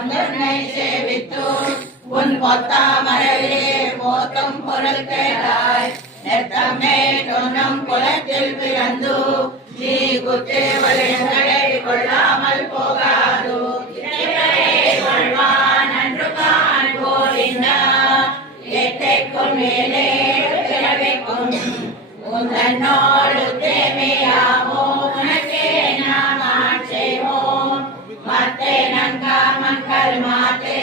வந்துன்னை சேவித்து உன் பொத்தாமரையிலே போத்தும் பொருள் கேளாய் நெத்தமே தொன்னும் குலத்தில் பிறந்து நீ குற்றேவலங்களை கொள்ளாமல் போகாது கொள்வான் அன்று கான் போரினா எட்டைக்கும் மேலே பிறவிக்கும் உன்னோடு தேவையாமோ உனக்கே நாம் ஆட்சேவோம் மத்தே நங்கா மக்கள் மாத்தே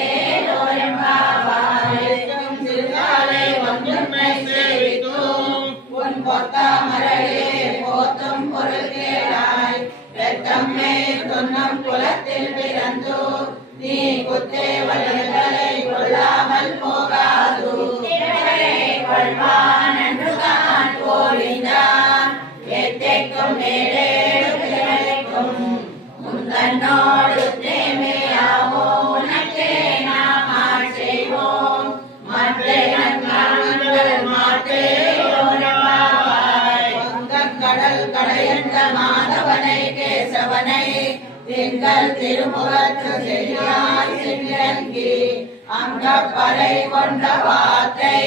தோறும் பாவாயும் சிறுகாலை ஒன்றுமை சேவிக்கும் உன் பொத்தாமரையே போத்தும் பொருள் கேளாய் பெத்தம்மை துன்னம் குலத்தில் பிறந்து நீ குத்தேவலங்களை கொள்ளாமல் போகாது கொள்வான் என்று தான் போலிந்தான் எத்தைக்கும் மேலே பிறக்கும் முந்தன்னோடு தேமையாவோ உனக்கே நாம் ஆட்சேவோம் மற்றை நன்காங்கள் மாற்றே கடல் கடையந்த மாதவனை கேசவனை திங்கள் திருமுகத்து செய்யாய் சிங்கி அங்கப்பறை கொண்ட வார்த்தை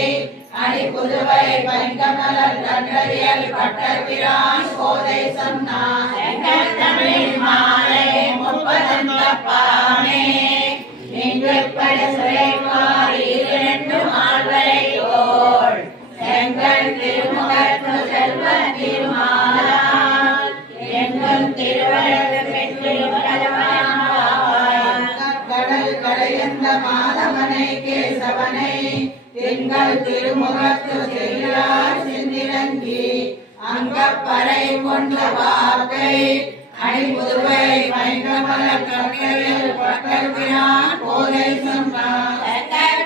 அணி புதுவை பைங்கமலர் கண்டறியல் பட்டபிரான் கோதை சொன்னார் எங்கள் தமிழ் மாலை முப்பதந்தப்பாமே நீங்கள் பட சுரைமாறி இரண்டு மால்வரை தோள் எங்கள் திருமுகத்து செல்வ திருமாலால் எங்கள் திருவழகு பெற்று கடல் கடையந்த மாதவனை கேசவனை திங்கள் திருமுகத்து செய்யார் சிந்திரங்கி அங்கப்பறை கொண்ட வார்த்தை அணிபுதுவை வைங்கமல கற்கையில் பட்டபிரான் கோதை சொன்னார்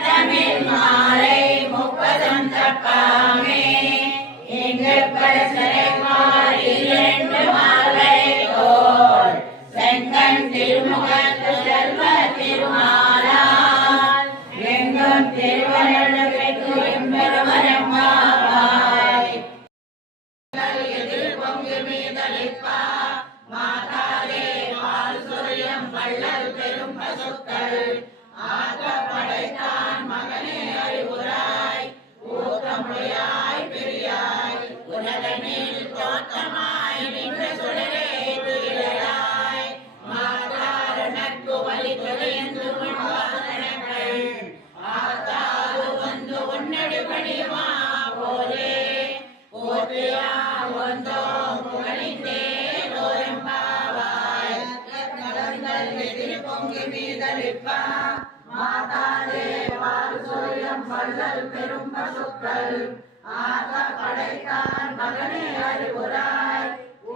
தமிழ் மாலை முப்பதம் தப்பாமே எங்கள் பரசரை மாறி இரண்டு மாலை தோள் செங்கன் திருமுகத்து செல்வ திருமாலால் எங்கும் திருவருள் பெற்று எம்பெருமரம்மாவாய் எதிர் பொங்கு மீதளிப்பா மாதாரே பால் சொரியம் வள்ளல் பெரும் பசுக்கள் ஆக படைத்தான் மகனே அறிவுராய் ஊக்கமுடையாய் பெரியாய் உலகனில் தோற்றமாய் நின்ற சுடரே துயிலாய் மாதாரணக்கு வழி தொலைந்து வாசனங்கள் ஆத்தாது வந்து உன்னடி பணிமா போலே போற்றியா வந்தோ புகழிந்தே தோரம்பாவாய் கலங்கள் எதிர் பொங்கி மீதளிப்பா மாதாரே பால் சொரியம் வள்ளல் பெரும் பசுக்கள் ஆக படைத்தான் மகனே அறிவுராய்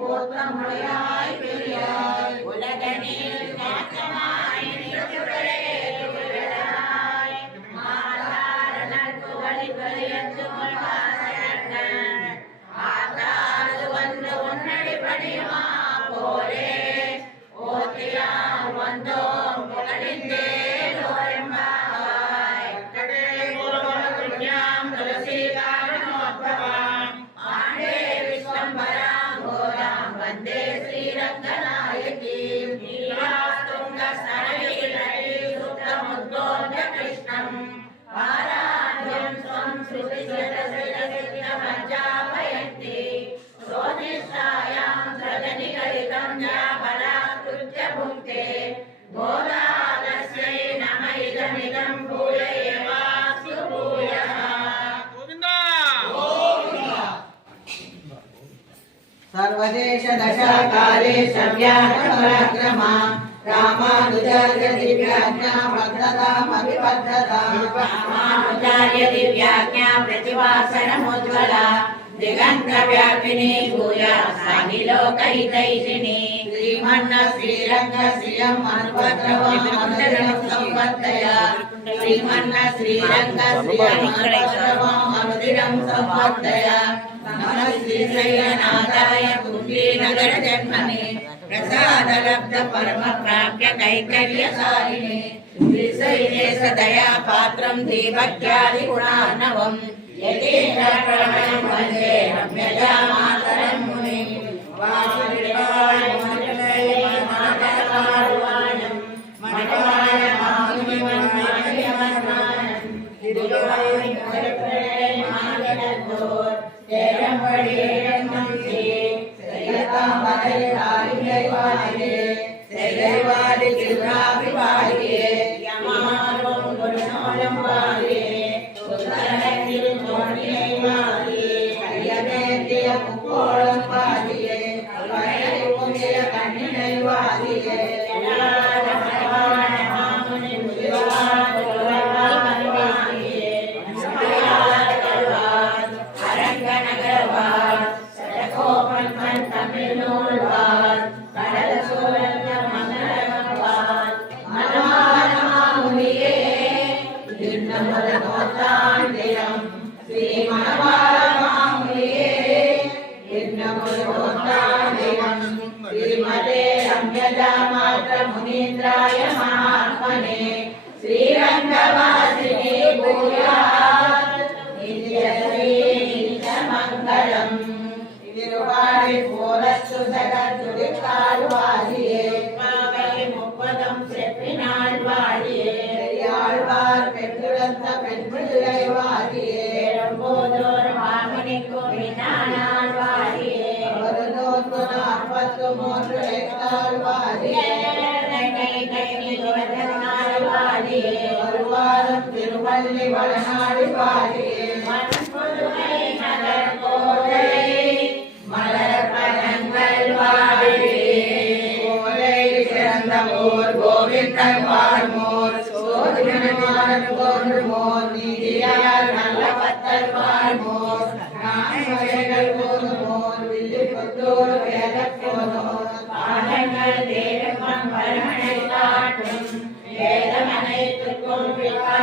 ஊக்கமுடையாய் பெரியாய் உலகனில் நாட்டமாய் நின்றே துயிலாய் மாதாரணக்கு வழி தொலைந்து வாசனங்கள் ஆத்தாது வந்து உன்னடி பணிமா போலே ஓத்தியா வந்தோம் புகழிந்தே वंदे श्रीरंगनायकी नीलातुंग सरवीरति सुतमुद्बोध कृष्णं पाराद्यं स्वं श्रुतिशतशिरसिद्धमज्जापयन्ति सोनिष्ठायां सृजनिगलितं या बलाकृत्य भुङ्क्ते गोदादस्यै नम इदमिदं भूय एवास्तु भूयः सर्वदेश दशाकाले सव्याहपराक्रमा रामानुजार्य दिव्याज्ञा भद्रतामभिभद्रता रामानुजार्य दिव्याज्ञा प्रतिवासनमुज्ज्वला दिगन्तव्यापिनी भूया सानिलोकहितैषिणी श्रीमन्न श्रीरङ्ग श्रियम् अनुभद्रवम् संवर्धय श्रीमन्न श्रीरङ्ग श्रियम् अनुभद्रवम् अनुदिनं संवर्धय नमः श्रीशैलनाथाय कुम्भीनगर जन्मने प्रसाद लब्ध परम प्राप्य कैकर्यशालिने श्रीशैलेश दया पात्रं दीभक्त्यादि गुणार्णवम् यतीन्द्र प्रणमं वन्दे रम्यजा मातरं मुनिं वासुदेवाय मणिमये मातरवारुवाणं मणिमाय திருநாவிவாடியே யமாரும் குருநோயம் வாடியே சுந்தரத்தில் தோணியை வாடியே கையமேந்திய முக்கோளம் வாடியே வயலை பொங்கிய கண்ணினை வாடியே மாமுனி முதிவான் வாடியே அரங்கநகர்வார் சடகோபன் மண் தமிழ் நூல்வார் கடல சூழந்த மங்களவார் மனமானமாமுனியே இன்னமுத நோத்தாண்டிரம் ஸ்ரீ மனமானமாமுனியே இன்னமுத நோத்தாண்டிரம் ஸ்ரீமதே ரம்யஜா மாத்ர முனீந்திராய மகாத்மனே ஸ்ரீரங்கவாசினி பூயாத் நித்யஸ்ரீ நித்யமங்கலம் திருவாழி போலத்து சகத்துடிக்கால் வாழியே மாவை முப்பதம் செப்பினாள் வாழியே பெரியாழ்வார் பெற்றுழந்த பெண் பிள்ளை வாழியே போதோர் மாமணிக்கும் வினானாள் வாழியே ஒரு 43 வாழியே வருவாரம் திருவள்ளி வளநாடு வாழியே மண்புதுமை நகர் கோலை மலர் பழங்கள் வாழியே கோலை சிறந்த மோர் கோவிந்தன் வாழ்மோர் சோதினமான போன்று மோர் நீதியார் நல்ல பத்தர் வாழ்மோர் நான்கைகள் போதுமோர் வில்லு புத்தூர் வேத போதுமோர் பாடங்கள் தேவம் பரமனை காட்டும் வேதமனைத்துக்கும் விட்டா